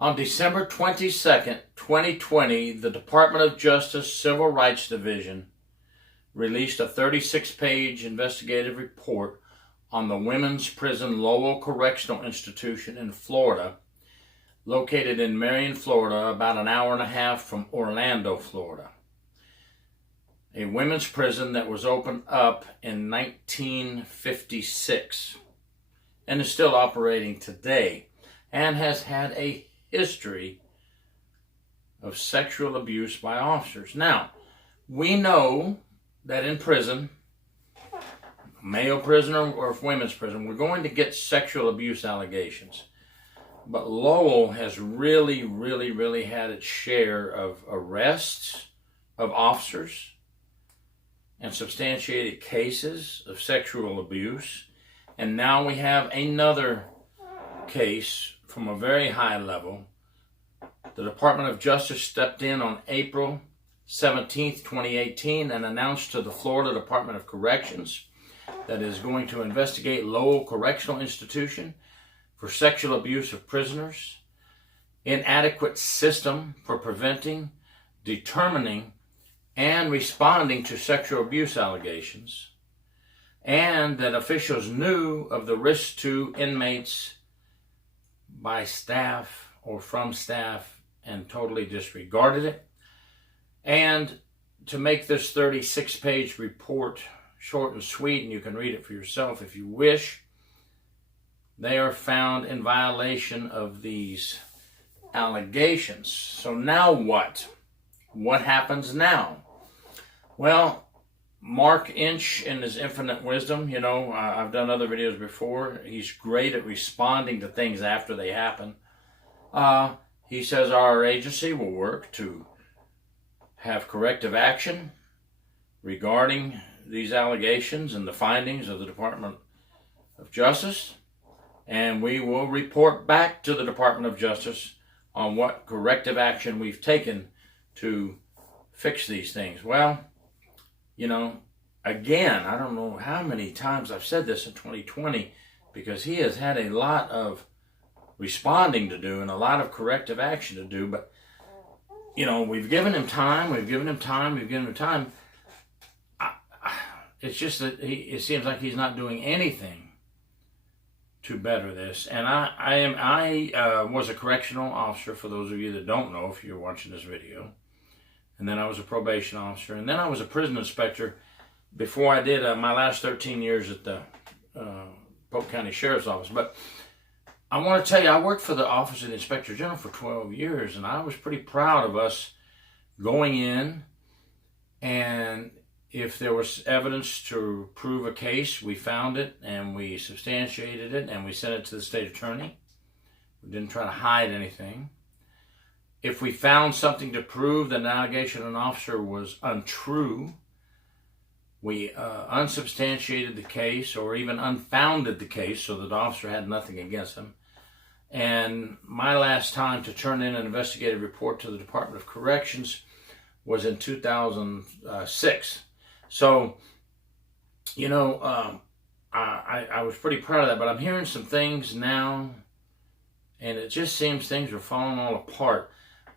On December 22nd, 2020, the Department of Justice Civil Rights Division released a 36-page investigative report on the women's prison Lowell Correctional Institution in Florida, located in Marion, Florida, about an hour and a half from Orlando, Florida. A women's prison that was opened up in 1956 and is still operating today and has had a history of sexual abuse by officers. Now, we know that in prison, male prisoner or women's prison, we're going to get sexual abuse allegations. But Lowell has really had its share of arrests of officers and substantiated cases of sexual abuse. And now we have another case from a very high level. The Department of Justice stepped in on April 17th, 2018 and announced to the Florida Department of Corrections that is going to investigate Lowell Correctional Institution for sexual abuse of prisoners, inadequate system for preventing, determining, and responding to sexual abuse allegations, and that officials knew of the risk to inmates by staff or from staff and totally disregarded it. And to make this 36-page report short and sweet, and you can read it for yourself if you wish, they are found in violation of these allegations. So now what? What happens now? Well, Mark Inch, in his infinite wisdom, I've done other videos before. He's great at responding to things after they happen. He says our agency will work to have corrective action regarding these allegations and the findings of the Department of Justice, and we will report back to the Department of Justice on what corrective action we've taken to fix these things. Well, again, I don't know how many times I've said this in 2020, because he has had a lot of responding to do and a lot of corrective action to do, but we've given him time. It's just that it seems like he's not doing anything to better this. And I was a correctional officer, for those of you that don't know, if you're watching this video. And then I was a probation officer. And then I was a prison inspector before I did my last 13 years at the Polk County Sheriff's Office. But I want to tell you, I worked for the Office of the Inspector General for 12 years, and I was pretty proud of us going in, and if there was evidence to prove a case, we found it, and we substantiated it, and we sent it to the state attorney. We didn't try to hide anything. If we found something to prove that an allegation of an officer was untrue, we unsubstantiated the case or even unfounded the case so that the officer had nothing against him. And my last time to turn in an investigative report to the Department of Corrections was in 2006. So, I was pretty proud of that, but I'm hearing some things now, and it just seems things are falling all apart.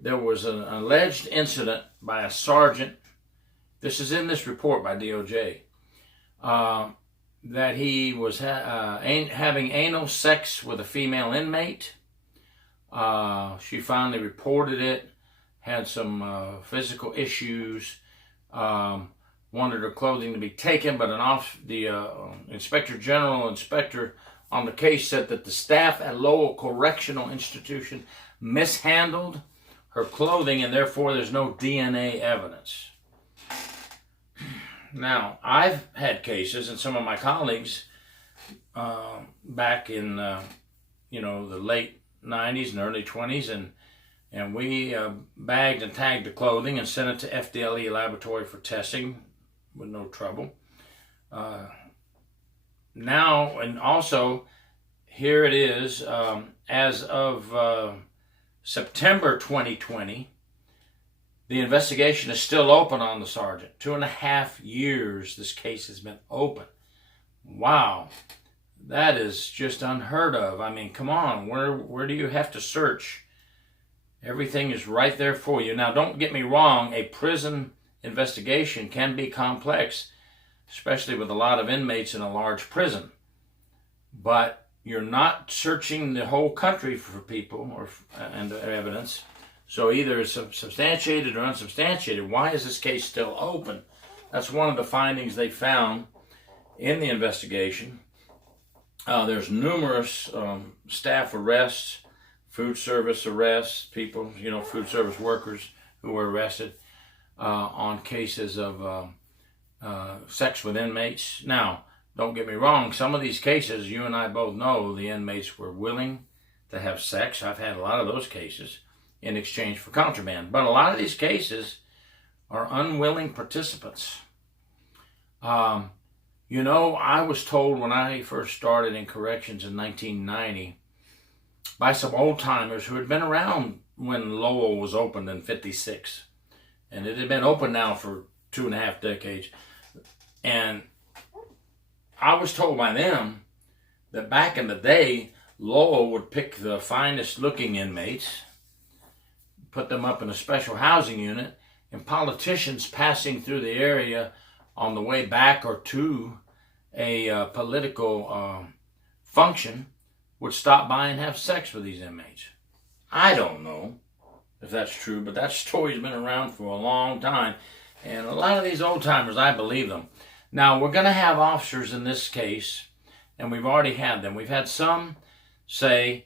There was an alleged incident by a sergeant, this is in this report by DOJ, that he was having anal sex with a female inmate. She finally reported it, had some physical issues, wanted her clothing to be taken, but the Inspector General inspector on the case said that the staff at Lowell Correctional Institution mishandled her clothing, and therefore there's no DNA evidence. Now, I've had cases, and some of my colleagues back in the late 90s and early 20s, and we bagged and tagged the clothing and sent it to FDLE laboratory for testing with no trouble. Now, and also, here it is, as of September 2020, the investigation is still open on the sergeant. 2.5 years this case has been open. Wow, that is just unheard of. I mean, come on, where do you have to search Everything is right there for you. Now, don't get me wrong, a prison investigation can be complex, especially with a lot of inmates in a large prison. But you're not searching the whole country for people and evidence. So either it's substantiated or unsubstantiated. Why is this case still open? That's one of the findings they found in the investigation. There's numerous staff arrests, food service arrests, people, food service workers who were arrested on cases of sex with inmates. Now, don't get me wrong, some of these cases, you and I both know, the inmates were willing to have sex. I've had a lot of those cases in exchange for contraband. But a lot of these cases are unwilling participants. I was told when I first started in corrections in 1990 by some old-timers who had been around when Lowell was opened in 56. And it had been open now for 2.5 decades. And I was told by them that back in the day, Lowell would pick the finest looking inmates, put them up in a special housing unit, and politicians passing through the area on the way back or to a political function would stop by and have sex with these inmates. I don't know if that's true, but that story's been around for a long time. And a lot of these old timers, I believe them. Now, we're going to have officers in this case, and we've already had them. We've had some say,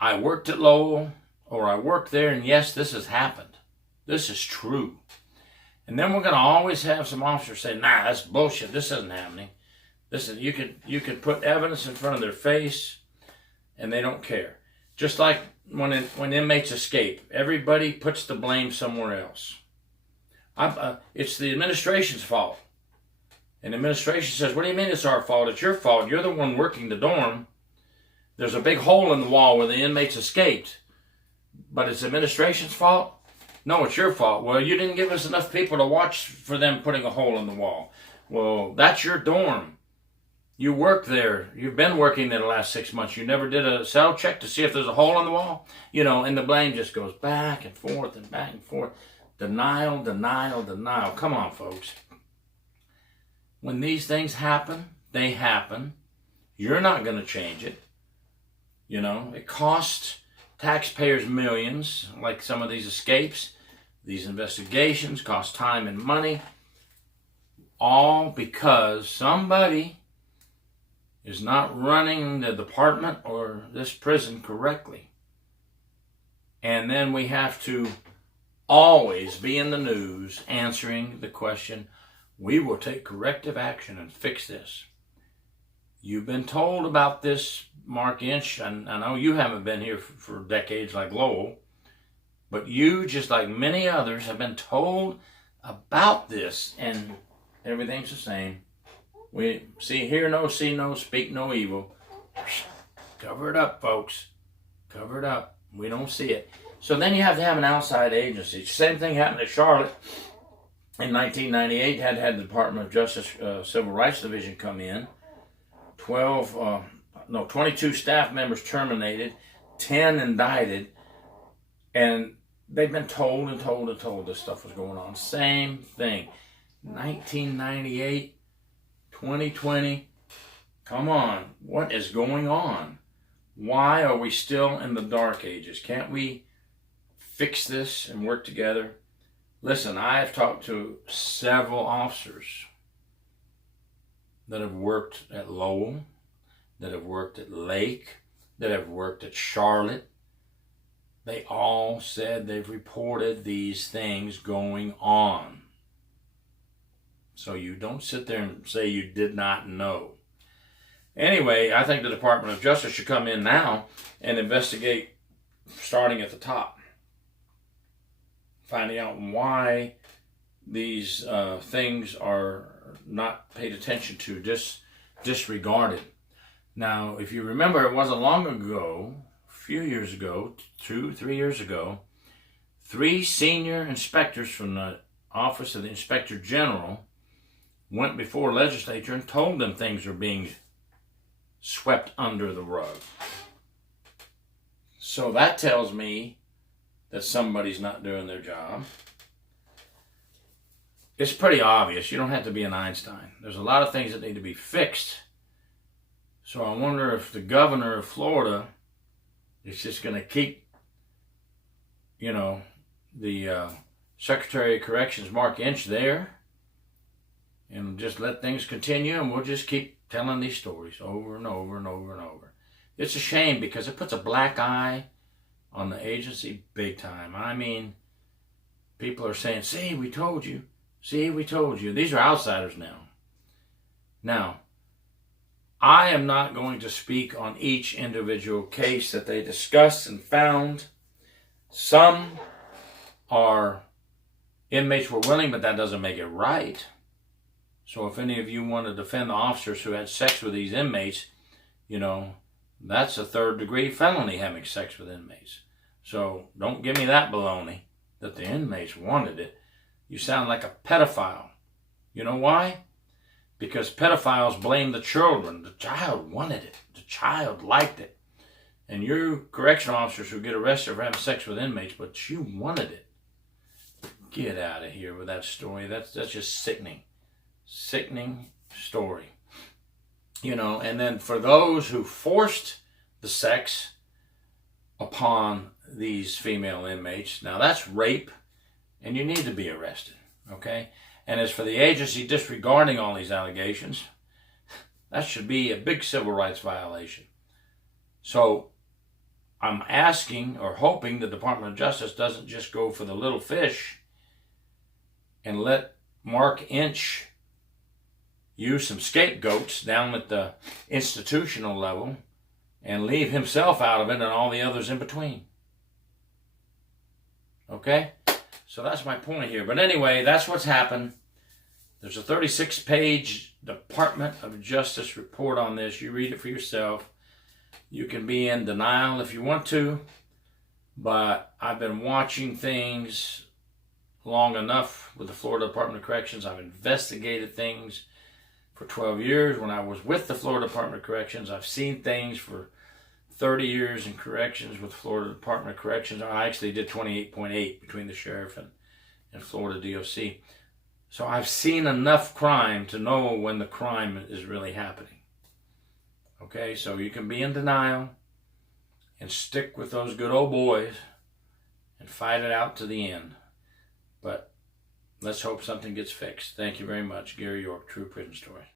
I worked at Lowell, or I worked there, and yes, this has happened. This is true. And then we're going to always have some officers say, nah, that's bullshit. This isn't happening. You could put evidence in front of their face, and they don't care. Just like when inmates escape, everybody puts the blame somewhere else. It's the administration's fault. And the administration says, what do you mean it's our fault? It's your fault. You're the one working the dorm. There's a big hole in the wall where the inmates escaped. But it's the administration's fault? No, it's your fault. Well, you didn't give us enough people to watch for them putting a hole in the wall. Well, that's your dorm. You work there. You've been working there the last 6 months. You never did a cell check to see if there's a hole in the wall? And the blame just goes back and forth and back and forth. Denial, denial, denial. Come on, folks. When these things happen, they happen. You're not going to change it. It costs taxpayers millions, like some of these escapes. These investigations cost time and money, all because somebody is not running the department or this prison correctly. And then we have to always be in the news answering the question, we will take corrective action and fix this. You've been told about this, Mark Inch, and I know you haven't been here for decades like Lowell, but you, just like many others, have been told about this, and everything's the same. We see, hear no, see no, speak no evil. Cover it up, folks. Cover it up. We don't see it. So then you have to have an outside agency. Same thing happened at Charlotte. In 1998, had the Department of Justice Civil Rights Division come in. 22 staff members terminated, 10 indicted, and they've been told and told and told this stuff was going on. Same thing. 1998, 2020, come on, what is going on? Why are we still in the dark ages? Can't we fix this and work together? Listen, I have talked to several officers that have worked at Lowell, that have worked at Lake, that have worked at Charlotte. They all said they've reported these things going on. So you don't sit there and say you did not know. Anyway, I think the Department of Justice should come in now and investigate starting at the top. Finding out why these things are not paid attention to, disregarded. Now, if you remember, it wasn't long ago, a few years ago, 2-3 years ago, 3 senior inspectors from the Office of the Inspector General went before legislature and told them things are being swept under the rug. So that tells me that somebody's not doing their job. It's pretty obvious. You don't have to be an Einstein. There's a lot of things that need to be fixed. So I wonder if the governor of Florida is just going to keep, the Secretary of Corrections, Mark Inch, there and just let things continue, and we'll just keep telling these stories over and over and over and over. It's a shame because it puts a black eye on the agency big time. I mean, people are saying, see, we told you. See, we told you. These are outsiders now. Now, I am not going to speak on each individual case that they discussed and found. Some are inmates were willing, but that doesn't make it right. So if any of you want to defend the officers who had sex with these inmates, that's a third-degree felony, having sex with inmates. So don't give me that baloney that the inmates wanted it. You sound like a pedophile. You know why? Because pedophiles blame the children. The child wanted it. The child liked it. And you correctional officers who get arrested for having sex with inmates, but you wanted it. Get out of here with that story. That's just sickening. Sickening story. And then for those who forced the sex upon these female inmates, now that's rape, and you need to be arrested, okay? And as for the agency disregarding all these allegations, that should be a big civil rights violation. So I'm asking or hoping the Department of Justice doesn't just go for the little fish and let Mark Inch use some scapegoats down at the institutional level and leave himself out of it and all the others in between. Okay? So that's my point here. But anyway, that's what's happened. There's a 36-page Department of Justice report on this. You read it for yourself. You can be in denial if you want to, but I've been watching things long enough with the Florida Department of Corrections. I've investigated things for 12 years. When I was with the Florida Department of Corrections, I've seen things for 30 years in corrections with Florida Department of Corrections. I actually did 28.8 between the sheriff and Florida DOC. So I've seen enough crime to know when the crime is really happening. Okay, so you can be in denial and stick with those good old boys and fight it out to the end. But let's hope something gets fixed. Thank you very much. Gary York, True Prison Story.